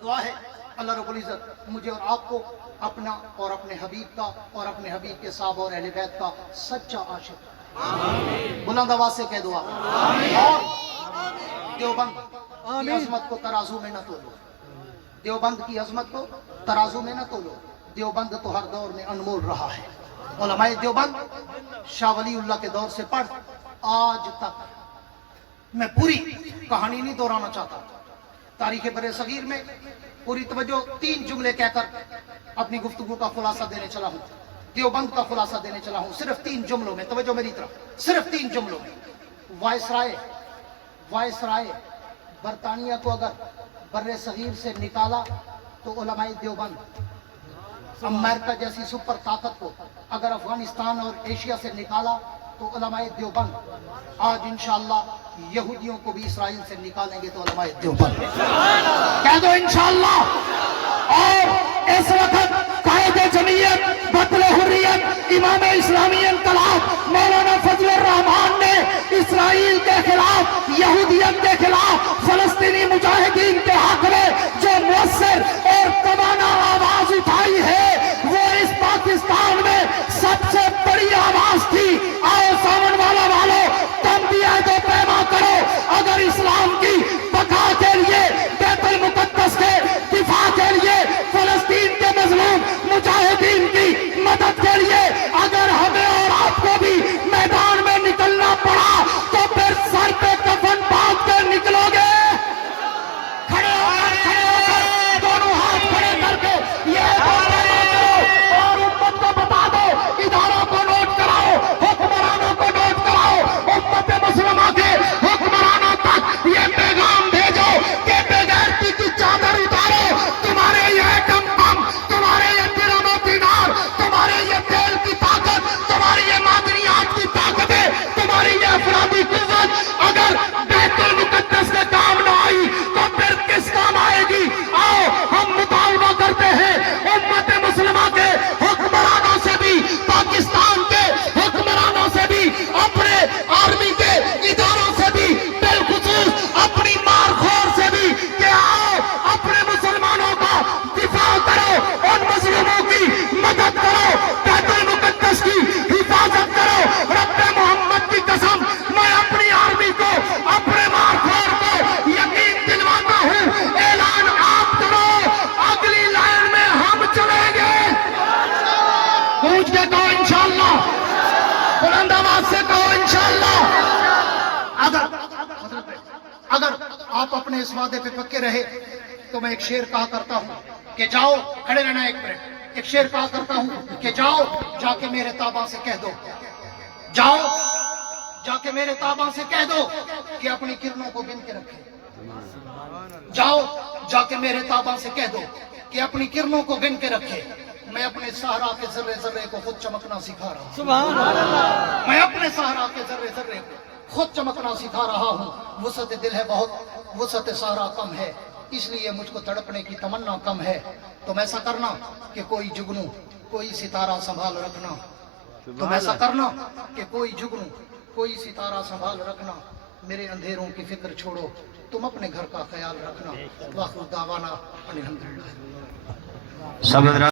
दुआ है अल्लाह रब्बुल इज्जत मुझे और आपको अपना और अपने हबीब का और अपने हबीब के साहब और अहले बैत का सच्चा आशिक बुलंद आवाज से कह दुआ। और देवबंद की अजमत को तराजू में न तोलो, देवबंद की अजमत को तराजू में न तोलो। देवबंद तो हर दौर में अनमोल रहा है। उलमाए देवबंद शाह वलीउल्लाह के दौर से पढ़ आज तक, मैं पूरी कहानी नहीं दोहराना चाहता, तारीख बरे सगीर में पूरी तवज्जो 3 जुमले कहकर अपनी गुफ्तगू का खुलासा देने चला हूं, देवबंद का खुलासा देने चला हूं। सिर्फ 3 जुमलों में, तवज्जो मेरी तरफ, सिर्फ 3 जुमलों में। वायसराय बरतानिया को अगर बर्रे सगीर से निकाला तो उलमाए देवबंद, अमेरिका जैसी सुपर ताकत को अगर अफगानिस्तान और एशिया से निकाला तो उलमाए देवबंद आज इंशाअल्लाह यहूदियों को भी इसराइल से निकालेंगे तो उलमाए देवबंद कह दो इंशाअल्लाह। और इस वक्त कायदे जमीयत बतले हुर्रियत इमाम इस्लामी इनकलाब मौलाना फजलुर रहमान ने इसराइल के खिलाफ, यहूदियत के खिलाफ, फलस्तीनी मुजाहिदीन के हक में जो मुअस्सर और तवाना आवाज उठाई है वो इस पाकिस्तान में सबसे बड़ी आवाज थी। आओ सावन वाला वालों, तुम भी ऐदो पैमा करो, अगर इस्लाम की बका के लिए, बैतुल मुकद्दस के दिफा के लिए, फलस्तीन के मजलूम मुजाहिदीन की मदद के लिए अगर हमें और आपको भी मैदान में निकलना पड़ा तो फिर सर पे कफन बांध कर निकलोगे। खड़े होकर दोनों हाथ खड़े करके ये और उम्मत को बता दो, इदारों को नोट कराओ, हुक्मरानों को नोट कराओ, उम्मत मुस्लिमा के हुक्मरानों तक ये पैगाम भेजो कि बेगैरती की चादर उतारो। तुम्हारे ये एटम बम, तुम्हारे ये दिरहम दिनार, तुम्हारे ये तेल की ताकत, तुम्हारी ये मादनियात की ताकतें, तुम्हारी ये अफरादी कुव्वत अगर बैतुल मुकद्दस में काम न आई तो फिर किस काम आएगी। आओ हम मुतालबा करते हैं उम्मत मुस्लिमा के हुक्मरानों से भी, पाकिस्तान के हुक्मरानों से भी, अपने आर्मी के इदारों से भी, बिलखुसूस अपनी मारखोर से भी कि आओ अपने मुसलमानों का दिफा करो, उन मुस्लिमों की मदद करो, बैतुल मुकद्दस की हिफाजत करो। रब्बे मोहम्मद की कसम मैं अपनी आर्मी को, अपने मारखोर को यकीन दिलवाता हूँ। ऐलान आप करो, अगली लाइन में हम चलेंगे। गूंज के कहो इंशाअल्लाह, बुलंद आवाज से कहो इंशाअल्लाह। अगर आप अपने इस वादे पे पक्के रहे तो मैं एक शेर कहा करता हूं कि जाओ, खड़े रहना एक मिनट, एक शेर कहा करता हूं कि जाओ जाके मेरे ताबा से कह दो, जाओ जाके मेरे ताबा से कह दो कि अपनी किरणों को गिन के रखे। जाओ जाके मेरे ताबा से कह दो कि अपनी किरणों को गिन के रखे। मैं अपने सहरा के जर्रे जर्रे को खुद चमकना सिखा रहा हूं। सुभान अल्लाह। मैं अपने सहरा के जर्रे जर्रे को खुद चमकना सिखा रहा हूं। वुसअत दिल है बहुत, वुसअत सहरा कम है, इसलिए मुझको तड़पने की तमन्ना कम है। तुम ऐसा करना कि कोई जुगनू, कोई सितारा संभाल रखना। तुम ऐसा करना कि कोई जुगनू, कोई सितारा संभाल रखना। मेरे अंधेरों की फिक्र छोड़ो, तुम अपने घर का ख्याल रखना। वाखिर दावाना अनिल हम्दुलिल्लाह।